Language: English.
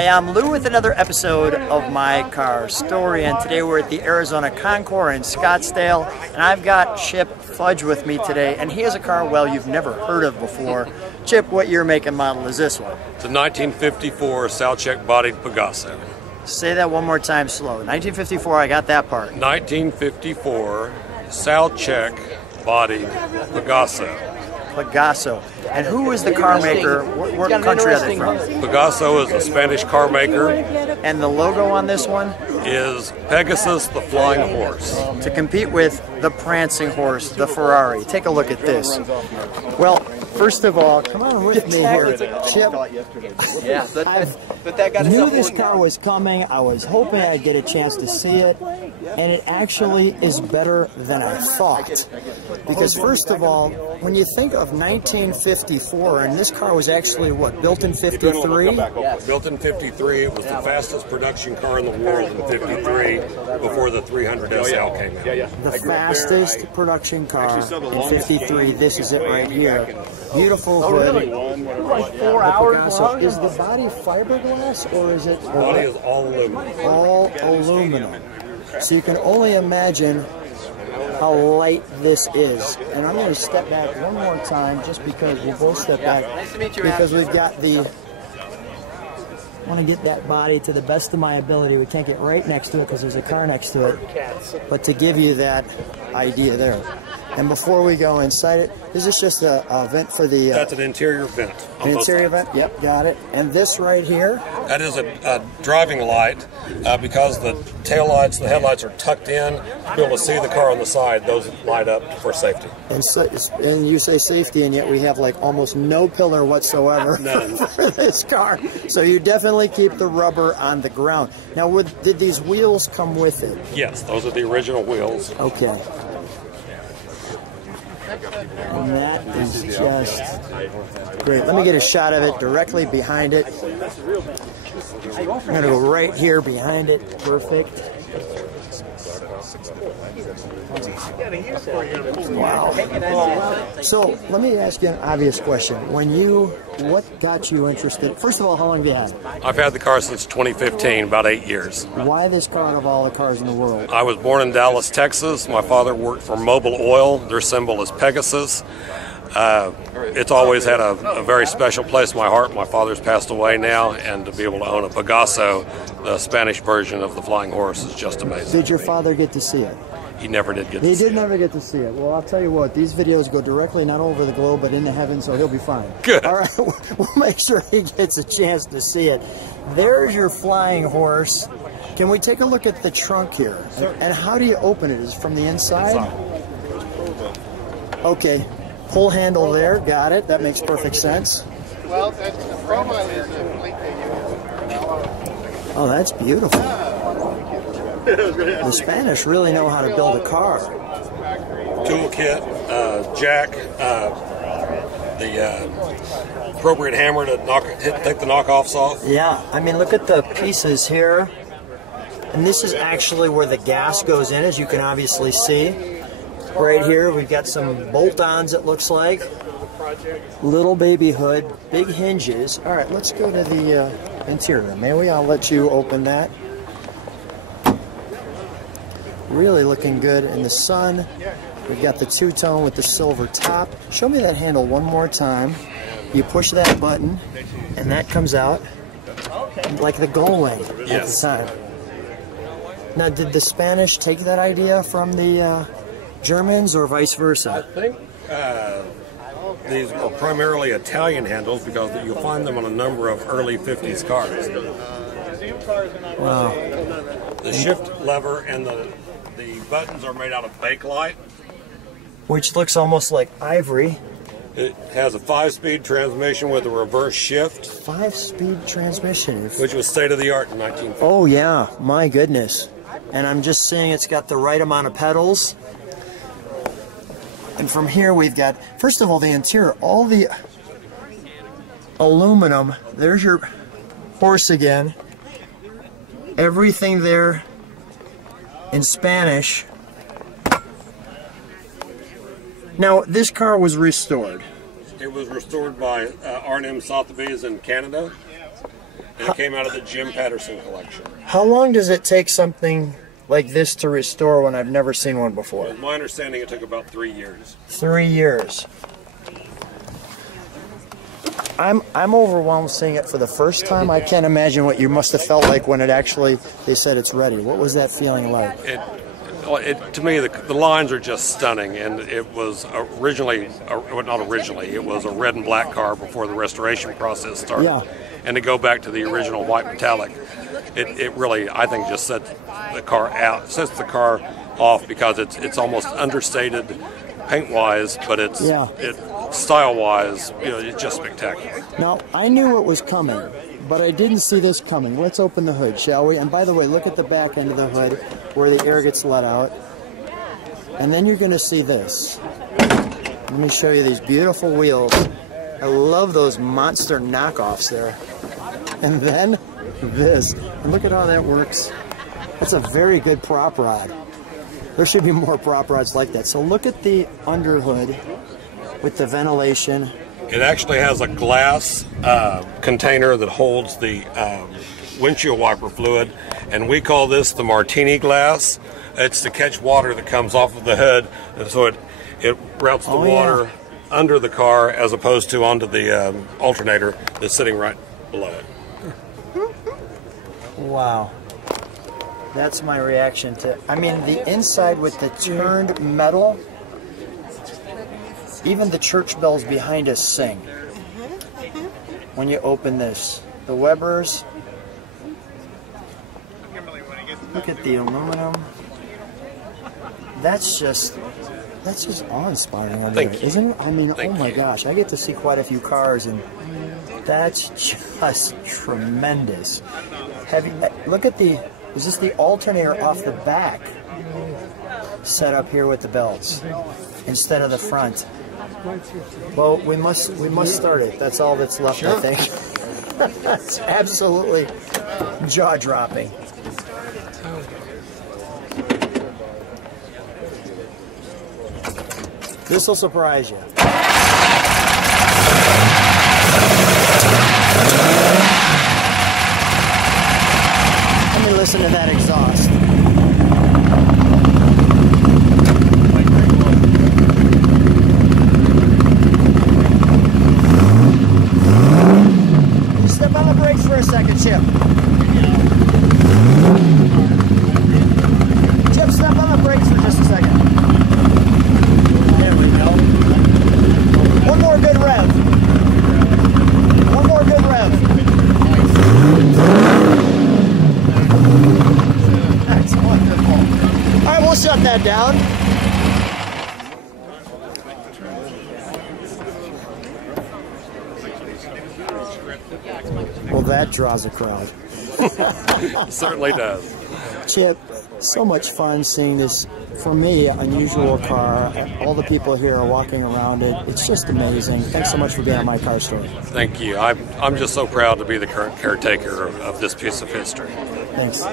Hi, I'm Lou with another episode of My Car Story, and today we're at the Arizona Concours in Scottsdale, and I've got Chip Fudge with me today, and he has a car, well, you've never heard of before. Chip, what year, make, and model is this one? It's a 1954 Saoutchik bodied Pegaso. Say that one more time slow. 1954, I got that part. 1954 Saoutchik bodied Pegaso. Pegaso. And who is the car maker? What country are they from? Pegaso is a Spanish car maker. And the logo on this one? Is Pegasus the Flying Horse. To compete with the prancing horse, the Ferrari. Take a look at this. Well, first of all, come on with me here, Chip. Yeah, I knew this car was coming. I was hoping I'd get a chance to see it, and it actually is better than I thought. Because first of all, when you think of 1954, and this car was actually what, built in 53? Yes. Built in 53, it was the fastest production car in the world in 53 before the 300 SL came out. The fastest production car in 53. This is it right here. Beautiful hood. Like 4 hours long. Is the body fiberglass or is it? The body is all aluminum. All aluminum. So you can only imagine how light this is. And I'm going to step back one more time just because we'll both step back. Because we've got the... I want to get that body to the best of my ability. We can't get right next to it because there's a car next to it. But to give you that idea there. And before we go inside it, is this just a vent for the... That's an interior vent. An interior vent? Yep, got it. And this right here? That is a driving light because the tail lights, the headlights are tucked in. To be able to see the car on the side, those light up for safety. And you say safety, and yet we have like almost no pillar whatsoever for this car. So you definitely keep the rubber on the ground. Now, did these wheels come with it? Yes, those are the original wheels. Okay. And that is just great. Let me get a shot of it directly behind it. I'm going to go right here behind it. Perfect. Wow. So let me ask you an obvious question. What got you interested? First of all, how long have you had it? I've had the car since 2015, about 8 years. Why this car out of all the cars in the world? I was born in Dallas, Texas. My father worked for Mobil Oil. Their symbol is Pegasus. It's always had a very special place in my heart. My father's passed away now, and to be able to own a Pegaso, the Spanish version of the flying horse, is just amazing. Did your father get to see it? He never did get to see it. He did never get to see it. Well, I'll tell you what, these videos go directly not over the globe, but into heaven, so he'll be fine. Good. All right, we'll make sure he gets a chance to see it. There's your flying horse. Can we take a look at the trunk here? And how do you open it? Is it from the inside? Okay. Pull handle there, got it. That makes perfect sense. Well, the profile is completely. Oh, that's beautiful. The Spanish really know how to build a car. Toolkit, jack, the appropriate hammer to take the knockoffs off. Yeah, I mean, look at the pieces here. And this is actually where the gas goes in, as you can obviously see. Right here, we've got some bolt-ons, it looks like. Little baby hood, big hinges. All right, let's go to the interior. May we? I'll let you open that. Really looking good in the sun. We've got the two-tone with the silver top. Show me that handle one more time. You push that button, and that comes out like the gull wing at the time. Now, did the Spanish take that idea from the Germans or vice versa? I think these are primarily Italian handles because you'll find them on a number of early 50s cars. Wow. The shift lever and the buttons are made out of Bakelite. Which looks almost like ivory. It has a 5-speed transmission with a reverse shift. 5-speed transmission. Which was state-of-the-art in 1950. Oh yeah, my goodness. And I'm just seeing it's got the right amount of pedals. And from here we've got, first of all, the interior, all the aluminum. There's your horse again. Everything there in Spanish. Now, this car was restored. It was restored by R&M Sotheby's in Canada. It came out of the Jim Patterson collection. How long does it take something like this to restore when I've never seen one before? My understanding, it took about 3 years. 3 years. I'm overwhelmed seeing it for the first time. I can't imagine what you must have felt like when it actually, they said it's ready. What was that feeling like? To me, the lines are just stunning, and it was originally, well, not originally, it was a red and black car before the restoration process started. Yeah. And to go back to the original white metallic, it really, I think, just sets the car off because it's almost understated paint-wise, but it's style-wise, it's just spectacular. Now, I knew it was coming, but I didn't see this coming. Let's open the hood, shall we? And by the way, look at the back end of the hood where the air gets let out. And then you're going to see this. Let me show you these beautiful wheels. I love those monster knockoffs there. And then this. And look at how that works. That's a very good prop rod. There should be more prop rods like that. So look at the under hood with the ventilation. It actually has a glass container that holds the windshield wiper fluid, and we call this the martini glass. It's to catch water that comes off of the hood, and so it routes the water under the car as opposed to onto the alternator that's sitting right below it. Wow. That's my reaction to, I mean, the inside with the turned metal, even the church bells behind us sing when you open this. The Webers, look at the aluminum. That's just awe-inspiring under it, isn't it? I mean, oh my gosh, I get to see quite a few cars, and that's just tremendous. Heavy. Look at the, is this the alternator off the back set up here with the belts instead of the front? Well, we must start it. That's all that's left, I think. That's absolutely jaw-dropping. This will surprise you. Let me listen to that exhaust. Step on the brakes for a second, Chip. Chip, step on the brakes for just a second. There we go. One more good rev. One more good rev. That's wonderful. All right, we'll shut that down. Well, that draws a crowd. It certainly does. Chip, so much fun seeing this, for me, unusual car. All the people here are walking around it. It's just amazing. Thanks so much for being on My Car Story. Thank you. I'm just so proud to be the current caretaker of this piece of history. Thanks.